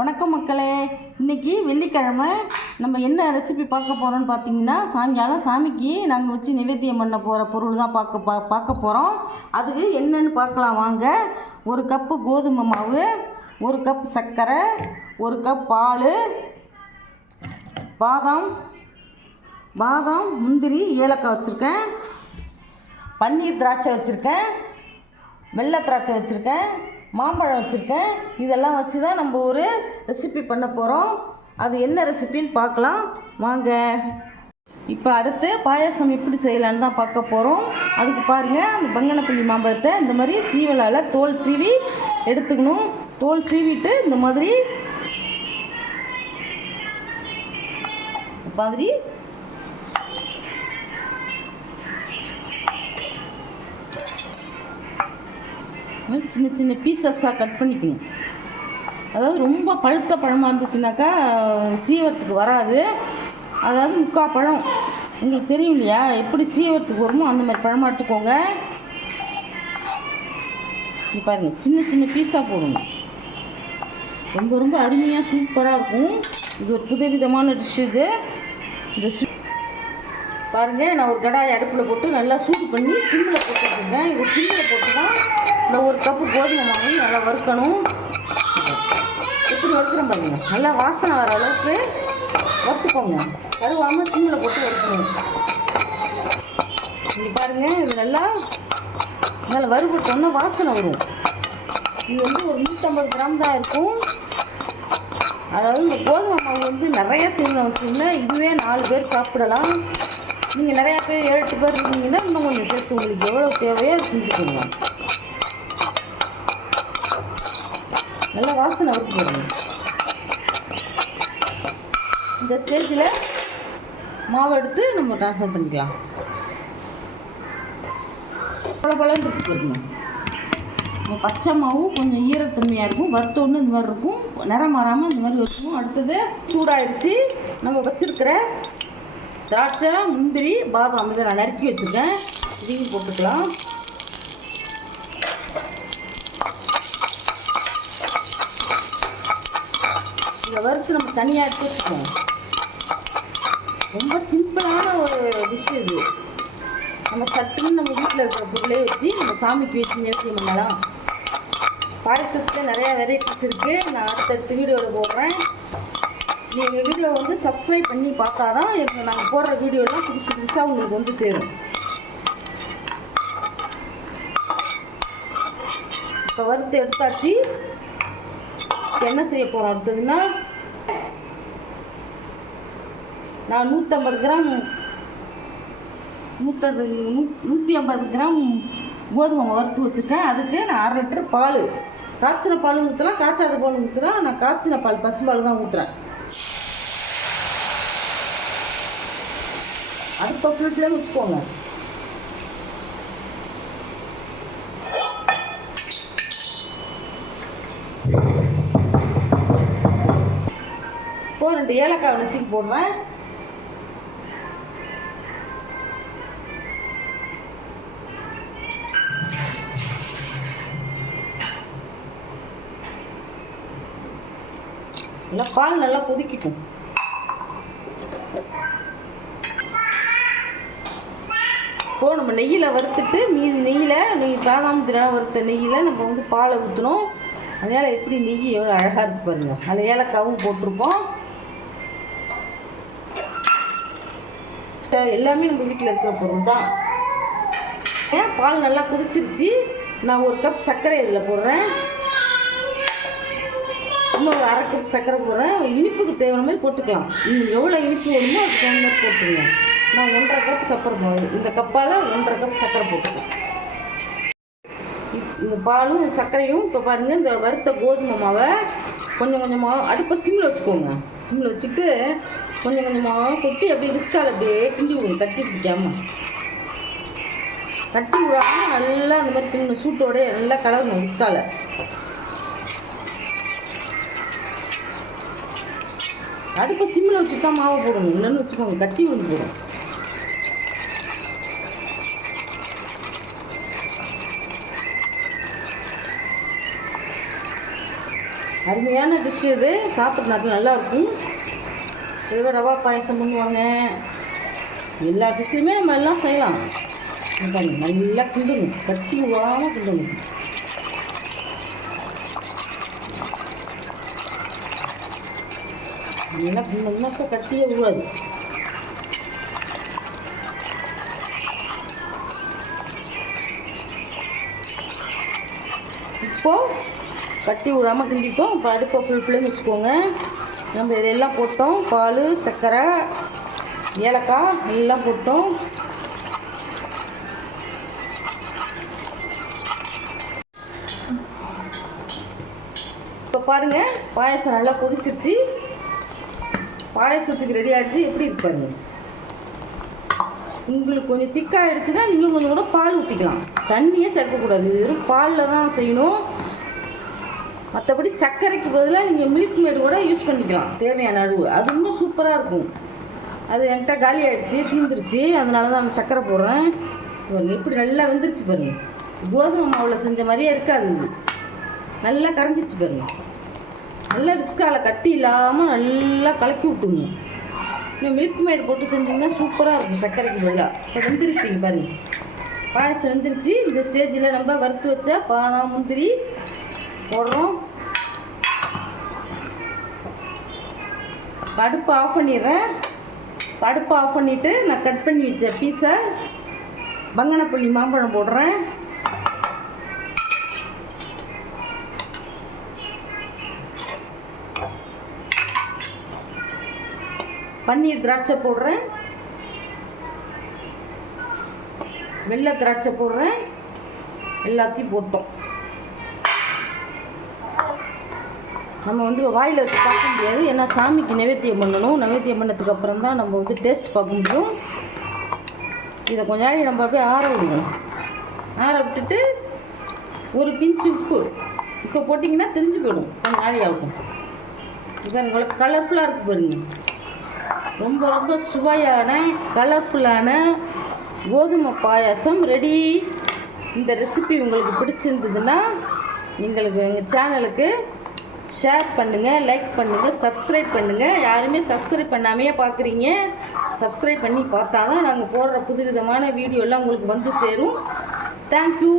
வணக்கம் மக்களே. இன்றைக்கி வெள்ளிக்கிழமை நம்ம என்ன ரெசிபி பார்க்க போகிறோன்னு பார்த்தீங்கன்னா, சாயங்காலம் சாமிக்கு நாங்கள் வச்சு நிவேத்தியம் பண்ண போகிற பொருள் தான் பார்க்க போகிறோம். அதுக்கு என்னென்னு பார்க்கலாம் வாங்க. 1 கப்பு கோதுமை மாவு, 1 கப் சர்க்கரை, 1 கப் பால், பாதாம் முந்திரி ஏலக்காய் வச்சுருக்கேன், பன்னீர் திராட்சை வச்சுருக்கேன், வெள்ளை திராட்சை வச்சுருக்கேன், மாம்பழம் வச்சுருக்கேன். இதெல்லாம் வச்சு தான் நம்ம ஒரு ரெசிபி பண்ண போகிறோம். அது என்ன ரெசிபின்னு பார்க்கலாம் வாங்க. இப்போ அடுத்து பாயாசம் எப்படி செய்யலான்னு தான் பார்க்க போகிறோம். அதுக்கு பாருங்கள், அந்த பங்கனப்பள்ளி மாம்பழத்தை இந்த மாதிரி சீவலால் தோல் சீவி எடுத்துக்கணும். தோல் சீவிட்டு இந்த மாதிரி சின்ன சின்ன பீசஸாக கட் பண்ணிக்கணும். அதாவது ரொம்ப பழுத்த பழமாக இருந்துச்சுனாக்கா சீவரத்துக்கு வராது. அதாவது 3/4 பழம் உங்களுக்கு தெரியும் இல்லையா, எப்படி சீவரத்துக்கு வருமோ அந்த மாதிரி பழமாக எடுத்துக்கோங்க. இது பாருங்கள், சின்ன சின்ன பீஸாக போடணும். ரொம்ப ரொம்ப அருமையாக சூப்பராக இருக்கும். இது ஒரு புதுவிதமான டிஷ். இந்த பாருங்கள், நான் ஒரு கடாய் அடுப்பில் போட்டு நல்லா சூடு பண்ணி சிம்மில் போட்டுருக்கேன். இது சிம்மில் போட்டு தான் இந்த 1 கப்பு கோதுமை மாவு நல்லா வறுக்கணும். எப்படி வறுக்கிறேன் பாருங்கள், நல்லா வாசனை வர அளவுக்கு வறுத்துக்கோங்க. கருவாமல் சிம்மில் போட்டு வறுக்கணும். இங்கே பாருங்கள், இது நல்லா வறுபட்டோன்னா வாசனை வரும். இது வந்து ஒரு 150 கிராம் தான் இருக்கும். அதாவது இந்த கோதுமை மாவு நிறையா செய்யணும் அவசியம் இல்லை. இதுவே 4 பேர் சாப்பிடலாம். நீங்கள் நிறையா பேர் 7-8 பேர் இருந்தீங்கன்னா இன்னும் கொஞ்சம் சேர்த்து உங்களுக்கு எவ்வளோ தேவையோ அதை செஞ்சுக்கோங்க. நல்லா வாசனை வறுத்துக்கோங்க. இந்த ஸ்டேஜில் மாவு எடுத்து நம்ம ட்ரான்ஸ்ஃபர் பண்ணிக்கலாம். பழன்னு இருக்குங்க. பச்சை மாவு கொஞ்சம் ஈரத்தன்மையாக இருக்கும். வறுத்தோன்னு இந்த மாதிரி இருக்கும், நிறம் மாறாமல் இந்த மாதிரி இருக்கும். அடுத்தது சூடாகிடுச்சு. நம்ம வச்சுருக்கிற திராட்சை, முந்திரி, பாதாம் இதை நான் நறுக்கி வச்சுருக்கேன். இதையும் போட்டுக்கலாம். இதை வறுத்து நம்ம தனியாக எடுத்து வச்சுக்கோம். ரொம்ப சிம்பிளான ஒரு டிஷ் இது. நம்ம சட்டுன்னு நம்ம வீட்டில் இருக்கிற பொருளே வச்சு நம்ம சாமிக்கு வச்சு நிவேத்தியம் பண்ணலாம். பாயசத்தில் நிறையா வெரைட்டிஸ் இருக்குது. நான் அடுத்தடுத்த வீடியோவில் போடுறேன். நீங்கள் வீடியோ சப்ஸ்கிரைப் பண்ணி பார்த்தா தான் நாங்கள் போடுற வீடியோலாம் புதுசாக உங்களுக்கு சேரும். இப்போ வறுத்து எடுத்தாச்சு. என்ன செய்ய போகிறோம் அடுத்ததுன்னா, நான் 150 கிராம் கோதுமை வறுத்து வச்சுருக்கேன். அதுக்கு நான் 1/2 லிட்டர் பால், காய்ச்சின பால் ஊற்றலாம், காய்ச்சாத பால் ஊற்றுலாம். நான் காய்ச்சின பால், பசும்பால் தான் ஊற்றுறேன். அடுத்த ஃப்ளூட்லேயே வச்சுக்கோங்க. இப்போ 2 ஏலக்காய் நசுக்கி போடுறேன். நல்லா பால் நல்லா கொதிக்கட்டும். இப்போது நம்ம நெய்யில் வறுத்துட்டு மீதி நெய் பாதாம் திராட்சை வறுத்த நெய்யில் நம்ம பாலை ஊற்றணும். அதனால் எப்படி நெய் எவ்வளோ அழகாக இருக்குது பாருங்கள். அதில் ஏலக்காவும் போட்டிருப்போம். எல்லாமே நம்ம வீட்டில் இருக்கிற பொருள் தான். பால் நல்லா கொதிச்சிருச்சு. நான் 1 கப் சர்க்கரை இதில் போடுறேன். இன்னும் ஒரு 1/2 கப் சர்க்கரை போடுறேன். இனிப்புக்கு தேவையான மாதிரி போட்டுக்கலாம். நீங்கள் எவ்வளோ இனிப்பு வேணுமோ அதுக்கு தகுந்த மாதிரி போட்டுருங்க. நான் 1/2 கப் சர்க்கரை போடுறேன். இந்த கப்பால் 1/2 கப் சர்க்கரை போட்டுக்கலாம். இந்த பாலும் சர்க்கரையும் இப்போ பாருங்கள், இந்த வறுத்த கோதுமை மாவை கொஞ்சம் கொஞ்சமாக அடுப்பை சிம்மில் வச்சுக்கோங்க. சிம்மில் வச்சுட்டு கொஞ்சம் கொஞ்சமாக கொட்டி அப்படியே விஸ்கால் அப்படியே கிண்டி விடுங்க. கட்டி பிடிக்காமல் கட்டி விடாமல் நல்லா அந்த மாதிரி கிண்டி சூட்டோட நல்லா கலரணும் விஸ்கால. அடுப்பை சிம்மில் வச்சு தான் மாவை போடணும். இல்லைன்னு வச்சுக்கோங்க, கட்டி விழுந்து போடும். அருமையான டிஷ் இது, சாப்பிட்றதுக்கு நல்லாயிருக்கும். ஏதோ ரவா பாயசம் பண்ணுவாங்க, எல்லா டிஷ்ஷுமே நம்ம எல்லாம் செய்யலாம். நல்லா கிண்டணும், கட்டி விடாமல் கிண்டணும். நல்லா கிண்டணும்னாக்கா கட்டியே விடாது. இப்போது கட்டி விடாமல் கிண்டிட்டோம். இப்போ அடுப்பை ஃபுல்லேன்னு வச்சுக்கோங்க. நம்ம இதெல்லாம் போட்டோம், பால், சர்க்கரை, ஏலக்காய் எல்லாம் போட்டோம். இப்போ பாருங்கள், பாயசம் நல்லா கொதிச்சிருச்சு. பாயசத்துக்கு ரெடி ஆகிடுச்சு. எப்படி இருக்கு பாருங்க. உங்களுக்கு கொஞ்சம் திக்காகிடுச்சுன்னா நீங்கள் கொஞ்சம் கூட பால் ஊற்றிக்கலாம். தண்ணியே சேர்க்கக்கூடாது, வெறும் பாலில் தான் செய்யணும். மற்றபடி சர்க்கரைக்கு பதிலாக நீங்கள் மில்க் மேடு கூட யூஸ் பண்ணிக்கலாம், தேவையான அளவு. அது இன்னும் சூப்பராக இருக்கும். அது என்கிட்ட காலி ஆகிடுச்சு, தீந்துருச்சு, அதனால தான் அந்த சர்க்கரை போடுறேன். எப்படி நல்லா வெந்துருச்சு பாருங்கள். கோதுமை மாவில் செஞ்ச மாதிரியே இருக்காது, இது நல்லா கரைஞ்சிச்சு பாருங்கள். நல்லா விஸ்காவில் கட்டி இல்லாமல் நல்லா கலக்கி விட்டுங்க. இன்னும் மில்க் மேட் போட்டு செஞ்சிங்கன்னா சூப்பராக இருக்கும் சர்க்கரைக்கு பதிலாக. இப்போ வெந்துருச்சு பாருங்கள், பாயசம் வெந்துருச்சு. இந்த ஸ்டேஜில் நம்ம வறுத்து வச்சா பாதாம், முந்திரி போடுறோம். அடுப்பை ஆஃப் பண்ணிடுறேன். அடுப்பை ஆஃப் பண்ணிவிட்டு நான் கட் பண்ணி வச்ச பீஸை பங்கனப்பள்ளி மாம்பழம் போடுறேன். பன்னீர் திராட்சை போடுறேன், வெள்ளை திராட்சை போடுறேன். எல்லாத்தையும் போட்டோம். நம்ம வாயில் வச்சு பார்க்க முடியாது, ஏன்னா சாமிக்கு நைவேத்தியம் பண்ணணும். நைவேத்தியம் பண்ணதுக்கு அப்புறம் தான் நம்ம டேஸ்ட் பார்க்க முடியும். இதை கொஞ்ச நாளைக்கு நம்ம அப்படியே ஆற விடுவோம். ஆற விட்டுட்டு ஒரு பிஞ்சு உப்பு இப்போ போட்டிங்கன்னா தெரிஞ்சு போயிடும், கொஞ்ச நாளைக்கு ஆகும். இப்போ உங்களுக்கு கலர்ஃபுல்லாக இருக்குது பாருங்க. ரொம்ப ரொம்ப சுவையான கலர்ஃபுல்லான கோதுமை பாயாசம் ரெடி. இந்த ரெசிபி உங்களுக்கு பிடிச்சிருந்ததுன்னா எங்களுக்கு எங்கள் சேனலுக்கு ஷேர் பண்ணுங்கள், லைக் பண்ணுங்கள், சப்ஸ்கிரைப் பண்ணுங்கள். யாருமே சப்ஸ்கிரைப் பண்ணாமையே பார்க்குறீங்க. சப்ஸ்கிரைப் பண்ணி பார்த்தா தான் நாங்கள் போடுற புதுவிதமான வீடியோலாம் உங்களுக்கு வந்து சேரும். தேங்க்யூ.